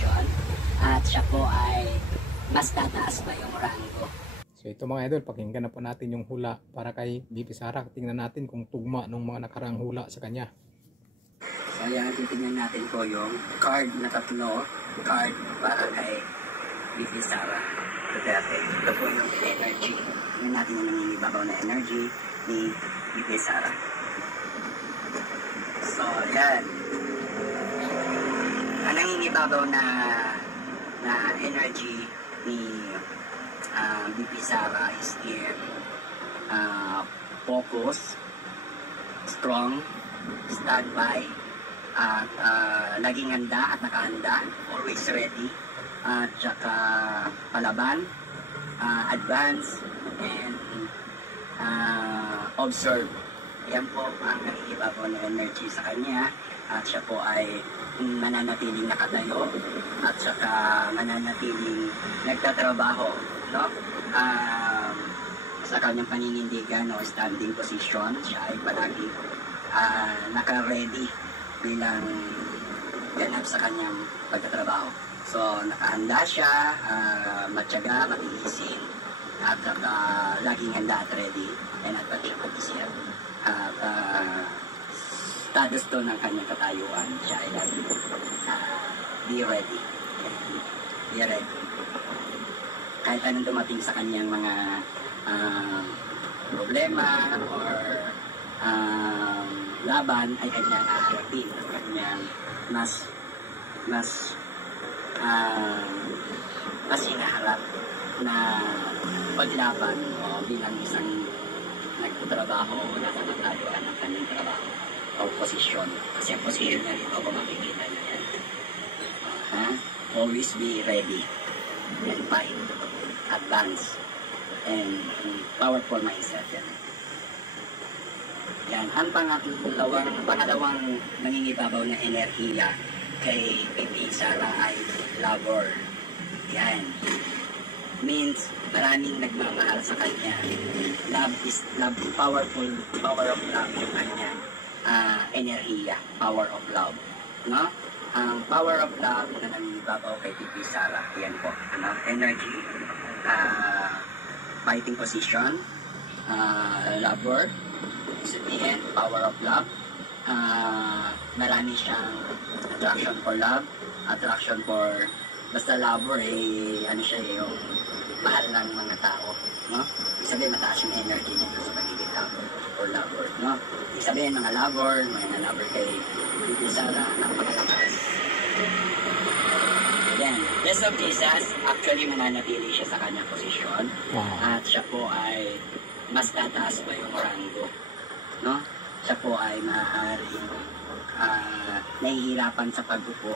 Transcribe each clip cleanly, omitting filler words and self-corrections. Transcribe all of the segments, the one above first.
posisyon at siya po ay mas tataas pa yung rango. So ito mga idol, pakinggan na po natin yung hula para kay BP Sara. Tingnan natin kung tugma ng mga nakarang hula sa kanya. So ayan, titignan natin po yung card na tatlo. Card para kay BP Sara. Ito po yung energy. Tingnan natin yung nangingibabaw na energy ni BP Sara. So ayan. Ang nangingibabaw na energy ni BP Sara is in focus, strong, standby, at laging handa at nakahanda, always ready, at saka palaban, advance, and observe. Yan po ang nangigibabaw na energy sa kanya, at siya po ay mananatiling nakatayo at saka mananatiling nagtatrabaho, no? Sa kanyang paninindigan o standing position, siya ay palagi naka-ready bilang ganap sa kanyang pagtatrabaho. So nakahanda siya, matyaga, matiisin, at saka laging handa at ready and advance siya mag-isip. At status to ng kanyang katayuan, siya ay lagi be ready. Be ready. Kahit anong dumating sa kanyang mga problema or laban ay kanyang haharapin. Kanyang mas hinaharap na paglaban o bilang isang nagtatrabaho o nakakatayuan ng kanyang trabaho o posisyon. Kasi ang posisyon na rito, kung makikita niyo yan, always be ready and fight, advance, and powerful mindset yan. Yan. Ang pangalawang nangingibabaw na enerhiya kay BP Sara ay lover. Yan. Means maraming nagmamahal sa kanya. Love is love, powerful, power of love yung kanya. Enerhiya, power of love. No? Ang power of love na nangingibabaw kay BP Sara, yan po. Energy, fighting position, lover, sabihin, power of love, marami siyang attraction for love, attraction for, basta lover, ano siya, yung mahal ng mga tao, no? Ibig sabihin, mataas yung energy niya sa pagiging lover or lover, no? Ibig sabihin, mga lover kay BP Sara, napakalakas. Yan. Rest of Jesus, actually mananatili siya sa kanyang posisyon, at siya po ay mas tataas pa yung rango, no? Siya po ay maaaring nahihirapan sa pagbupo.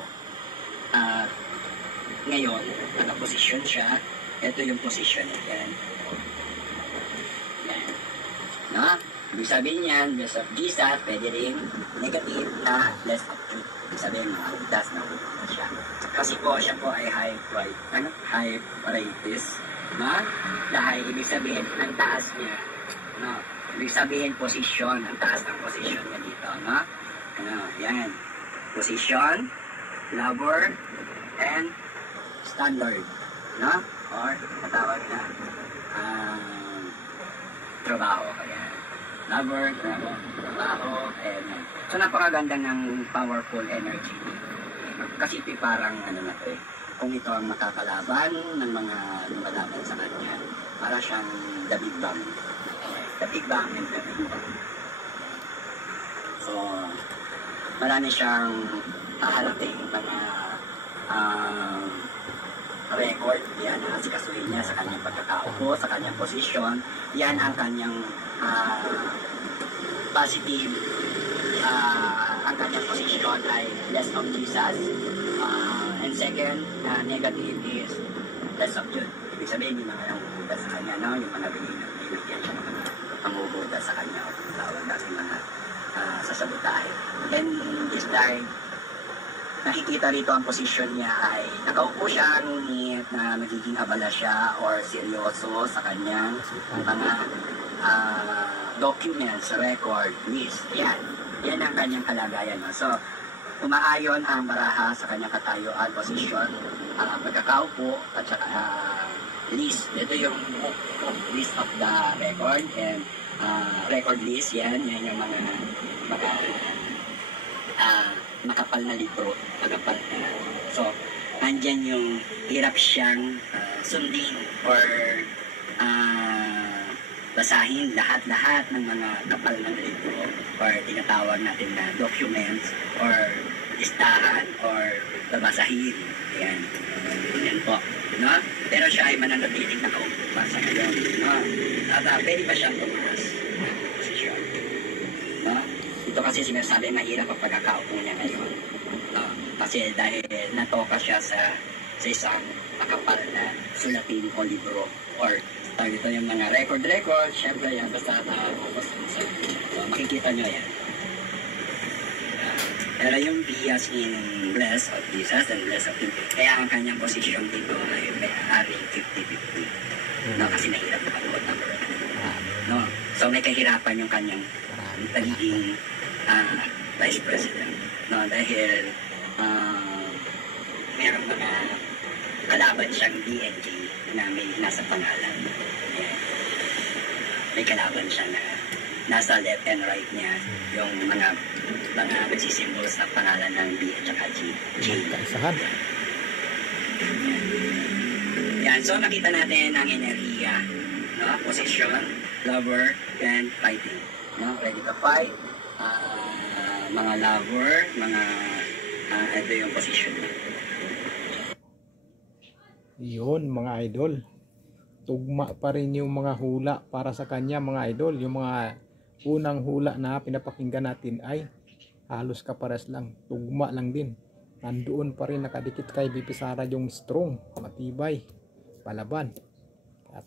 Ngayon, nakaposisyon siya. Ito yung posisyon niya. Yan. Yan. No? Ibig sabihin yan, less of Jesus, pwede rin negative na less of truth. Ibig sabihin, das na siya. Kasi po, siya po ay high priorities. No? Dahil ibig sabihin, ang taas niya. No? Ibig sabihin, posisyon. Ang taas ng posisyon niya dito. No? Yan. Posisyon, lover, and standard. No? Or matawag na trabaho. Ayan. Lover, trabaho, and so napakaganda ng powerful energy. Kasi ito parang ano na ito kung ito ang makakalaban ng mga lumalaban sa kanya, para siyang the Big Bang. The Big Bang and the Big Bang. So, marami siyang haharapin mga record. Yan ang asikasuhin niya sa kanyang pagkakaupo, sa kanyang posisyon. Yan ang kanyang positive. Ang kanyang posisyon ay less of Jesus. And second, negative is less of Jude. Ibig sabihin, yung mga nangubuda sa kanya, no? Yung mga binigyan siya ng mga pangubuda sa kanya, o tawag natin mga sasabotahe. And this time, nakikita rito ang posisyon niya ay nakaupo siya, ngunit na magiging abala siya or seryoso sa kanyang mga documents, record, list. Yan ang kanyang kalagayan. No? So, Tumaayon ang baraha sa kanyang katayuan, posisyon, pagkakaupo, at saka list. Ito yung list of the record and record list. Yan yung mga makapal na libro. So, andyan yung hirap siyang sundin or basahin lahat-lahat ng mga kapal ng libro or tinatawag natin na documents or listahan or babasahin. Yan. Yan po. No? Pero siya ay mananatiling nakaupo pa sa ngayon. No? At pwede pa siyang tumaas. Posisyon. No? Ito kasi sinasabi mahirap ang pagkakaupo niya ngayon. No? Kasi dahil natoka siya sa isang makapal na sulapin o libro or ito yung mga record, syempre yan, basta na-focus so, makikita nyo yan. Pero yung bias in bless of Jesus and bless of him, kaya ang kanyang posisyon dito ay may aring 50-50. No, kasi mahirap na pag number. No, so may kahirapan yung kanyang pagiging vice president. No, dahil mayroong mga kalaban siyang BNG na may nasa pangalan. Yeah. May kalaban siya na nasa left and right niya yung mga nagsisimbol sa pangalan ng B at saka G. Kaisahan. Yan. So nakita natin ang enerhiya, no? Position, lover, and fighting. No? Ready to fight. Mga lover, ito yung position. Yun mga idol, tugma pa rin yung mga hula para sa kanya mga idol. Yung mga unang hula na pinapakinggan natin ay halos kapares lang, tugma lang din. Nandoon pa rin nakadikit kay BP Sara yung strong, matibay, palaban.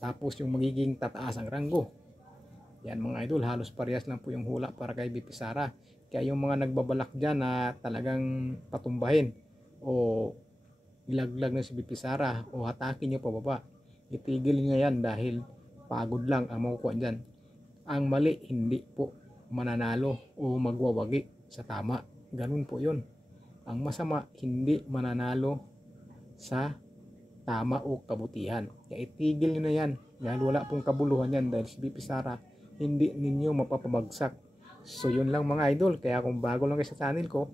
Tapos yung magiging tataas ang ranggo. Yan mga idol, halos parehas lang po yung hula para kay BP Sara. Kaya yung mga nagbabalak dyan na talagang patumbahin o ilaglag na si BP Sara o hatakin niyo pababa, itigil niyo yan dahil pagod lang ang makukuha dyan. Ang mali, hindi po mananalo o magwawagi sa tama. Ganun po yun. Ang masama, hindi mananalo sa tama o kabutihan. Kaya itigil niyo na yan dahil wala pong kabuluhan yan dahil si BP Sara hindi ninyo mapapabagsak. So yun lang mga idol. Kaya kung bago lang kayo sa channel ko,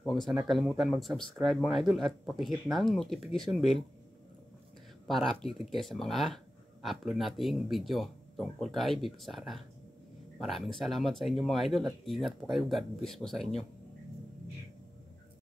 huwag sana kalimutan mag-subscribe mga idol at pakihit ng notification bell para updated kayo sa mga upload nating video tungkol kay BP Sara. Maraming salamat sa inyo mga idol at ingat po kayo. God bless po sa inyo.